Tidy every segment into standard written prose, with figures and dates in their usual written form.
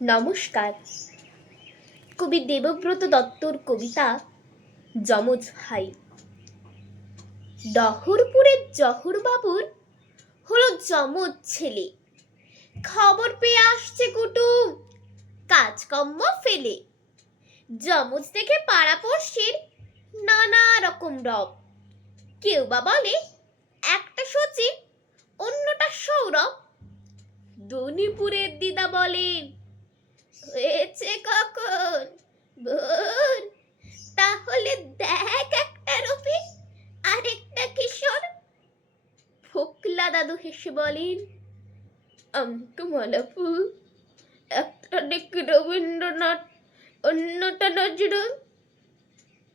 নমস্কার। কবি দেবব্রত দত্তর কবিতা যমজ ভাই। ডহরপুরের জহর বাবুর হলো যমজ ছেলে। খবর পেয়ে আসছে কুটুম কাজকর্ম ফেলে। যমজ দেখে পাড়াপড়শির নানা রকম রব। কেউ বা বলে একটা সচিব অন্যটা সৌরভ। দনিপুরের দিদা বলেন হয়েছে কখন ভোর, তাহলে দেখ একটা রবি আরেকটা কিশোর। ফোকলা দাদু হেসে বলেন আমকে মালাপুর, একটা দেখি রবীন্দ্রনাথ অন্যটা নজরুল।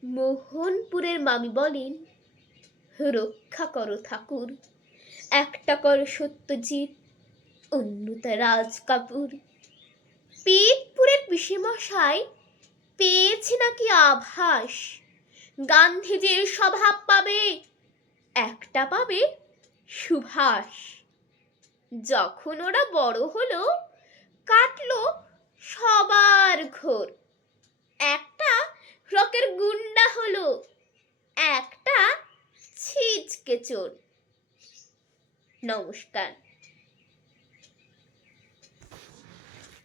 মোহনপুরের মামি বলেন রক্ষা করো ঠাকুর, একটা করো সত্যজিৎ অন্যটা রাজ কাপুর। পেটপুরের পিসেমশাই পেয়েছে নাকি আভাস গান্ধীজির স্বভাব পাবে, একটা পাবে সুভাষ। যখন ওরা বড় হলো কাটলো সবার ঘোর। একটা রকের গুন্ডা হলো, একটা ছিচকে চোর। নমস্কার।